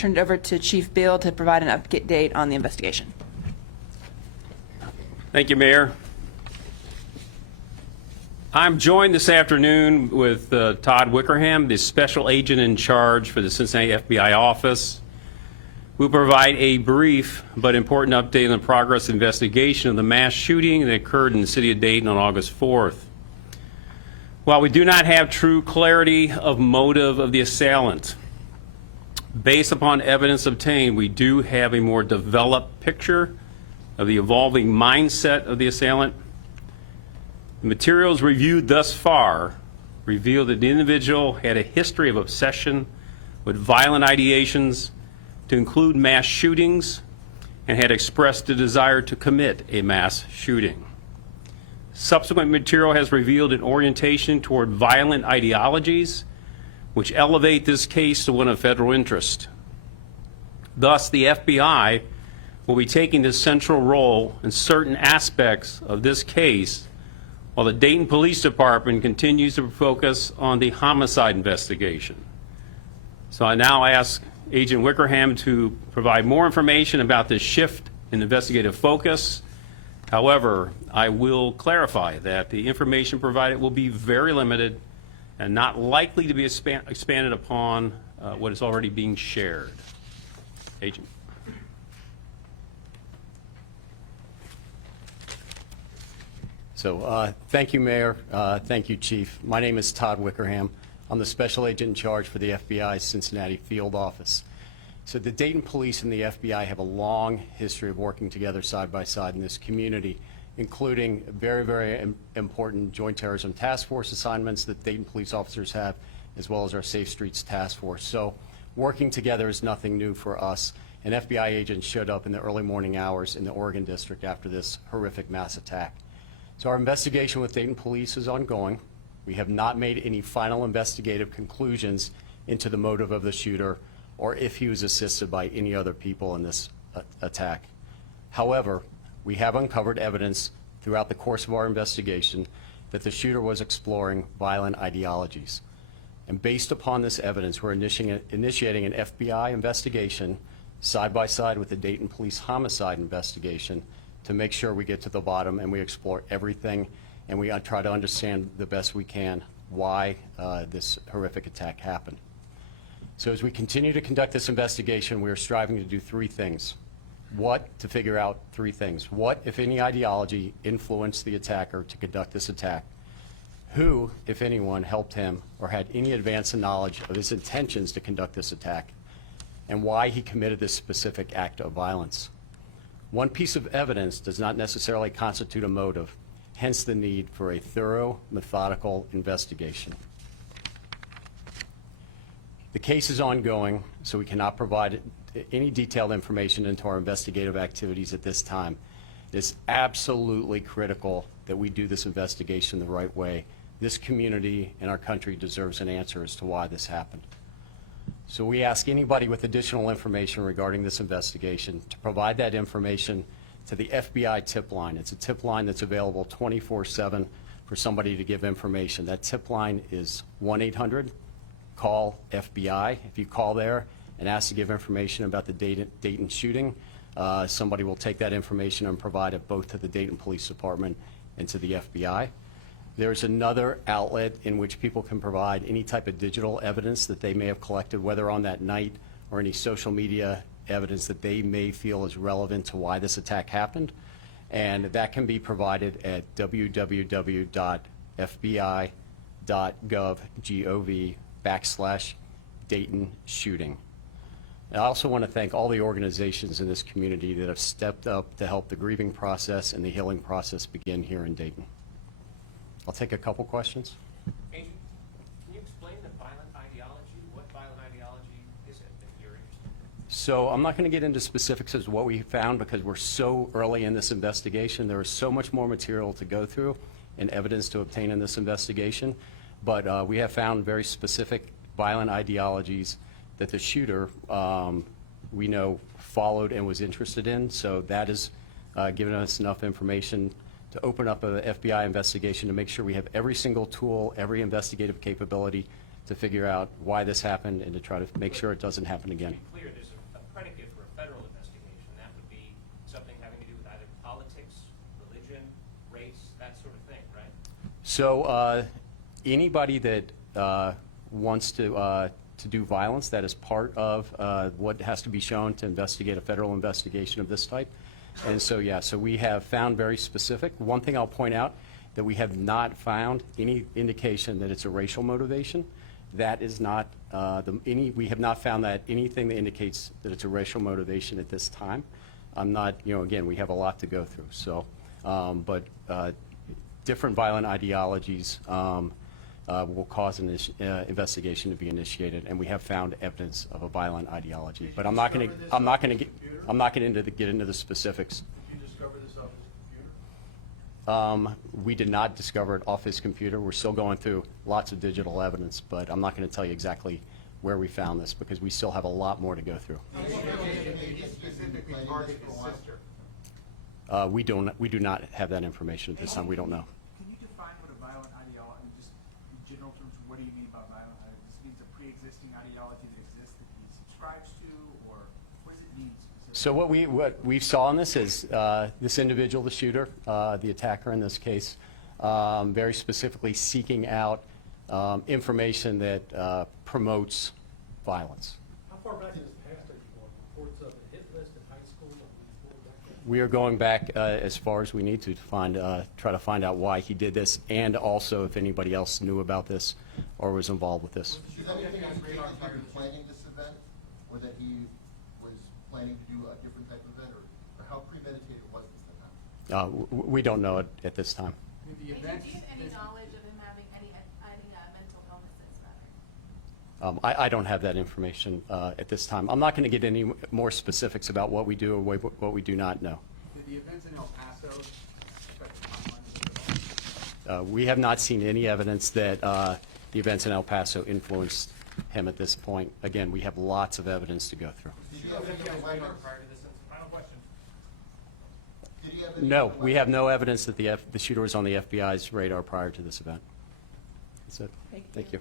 turn it over to Chief Bill to provide an update on the investigation. Thank you, Mayor. I'm joined this afternoon with Todd Wickerham, the Special Agent in charge for the Cincinnati FBI office. We'll provide a brief but important update on the progress of the investigation of the mass shooting that occurred in the city of Dayton on August 4th. While we do not have true clarity of motive of the assailant, based upon evidence obtained, we do have a more developed picture of the evolving mindset of the assailant. The materials reviewed thus far reveal that the individual had a history of obsession with violent ideations to include mass shootings and had expressed a desire to commit a mass shooting. Subsequent material has revealed an orientation toward violent ideologies which elevate this case to one of federal interest. Thus, the FBI will be taking the central role in certain aspects of this case while the Dayton Police Department continues to focus on the homicide investigation. So I now ask Agent Wickerham to provide more information about this shift in investigative focus. However, I will clarify that the information provided will be very limited and not likely to be expanded upon what is already being shared. Agent. So thank you, Mayor. Thank you, Chief. My name is Todd Wickerham. I'm the Special Agent in charge for the FBI's Cincinnati field office. So the Dayton Police and the FBI have a long history of working together side by side in this community, including very, very important Joint Terrorism Task Force assignments that Dayton police officers have, as well as our Safe Streets Task Force. So working together is nothing new for us. An FBI agent showed up in the early morning hours in the Oregon District after this horrific mass attack. So our investigation with Dayton Police is ongoing. We have not made any final investigative conclusions into the motive of the shooter or if he was assisted by any other people in this attack. However, we have uncovered evidence throughout the course of our investigation that the shooter was exploring violent ideologies. And based upon this evidence, we're initiating an FBI investigation side by side with the Dayton Police homicide investigation to make sure we get to the bottom and we explore everything and we try to understand the best we can why this horrific attack happened. So as we continue to conduct this investigation, we are striving to do three things. To figure out three things. What, if any, ideology influenced the attacker to conduct this attack? Who, if anyone, helped him or had any advance in knowledge of his intentions to conduct this attack? And why he committed this specific act of violence? One piece of evidence does not necessarily constitute a motive, hence the need for a thorough, methodical investigation. The case is ongoing, so we cannot provide any detailed information into our investigative activities at this time. It is absolutely critical that we do this investigation the right way. This community and our country deserves an answer as to why this happened. So we ask anybody with additional information regarding this investigation to provide that information to the FBI tip line. It's a tip line that's available 24/7 for somebody to give information. That tip line is 1-800-CALL-FBI. If you call there and ask to give information about the Dayton shooting, somebody will take that information and provide it both to the Dayton Police Department and to the FBI. There's another outlet in which people can provide any type of digital evidence that they may have collected, whether on that night or any social media evidence that they may feel is relevant to why this attack happened. And that can be provided at www.fbi.gov/Dayton shooting. I also want to thank all the organizations in this community that have stepped up to help the grieving process and the healing process begin here in Dayton. I'll take a couple questions. Agent, can you explain the violent ideology? What violent ideology is it that you're interested in? So I'm not going to get into specifics as to what we found because we're so early in this investigation. There is so much more material to go through and evidence to obtain in this investigation. But we have found very specific violent ideologies that the shooter, we know, followed and was interested in. So that has given us enough information to open up an FBI investigation to make sure we have every single tool, every investigative capability to figure out why this happened and to try to make sure it doesn't happen again. To be clear, there's a predicate for a federal investigation. That would be something having to do with either politics, religion, race, that sort of thing, right? So anybody that wants to do violence, that is part of what has to be shown to investigate a federal investigation of this type. And so, yeah, so we have found very specific. One thing I'll point out, that we have not found any indication that it's a racial motivation. That is not, we have not found that anything that indicates that it's a racial motivation at this time. I'm not, again, we have a lot to go through. So, but different violent ideologies will cause an investigation to be initiated, and we have found evidence of a violent ideology. But I'm not going to get into the specifics. Did you discover this off his computer? We did not discover it off his computer. We're still going through lots of digital evidence, but I'm not going to tell you exactly where we found this because we still have a lot more to go through. Specifically target his sister. We do not have that information at this time. We don't know. Can you define what a violent ideology, just in general terms, what do you mean by violent ideology? This means a pre-existing ideology that exists that he subscribes to, or what does it mean specifically? So what we saw in this is this individual, the shooter, the attacker in this case, very specifically seeking out information that promotes violence. How far back in his past are you going? Reports of a hit list in high school? We are going back as far as we need to try to find out why he did this, and also if anybody else knew about this or was involved with this. Is there anything on his radar prior to planning this event, or that he was planning to do a different type of event, or how premeditated was this event? We don't know it at this time. Did the Do you event, have any knowledge of him having any mental illnesses, rather? I don't have that information at this time. I'm not going to get any more specifics about what we do or what we do not know. did the events in El Paso affect the timeline at all? We have not seen any evidence that the events in El Paso influenced him at this point. Again, we have lots of evidence to go through. Did he have any Prior to this incident. Final question. Did he have any No, we have no evidence that the shooter was on the FBI's radar prior to this event. That's it. Thank you.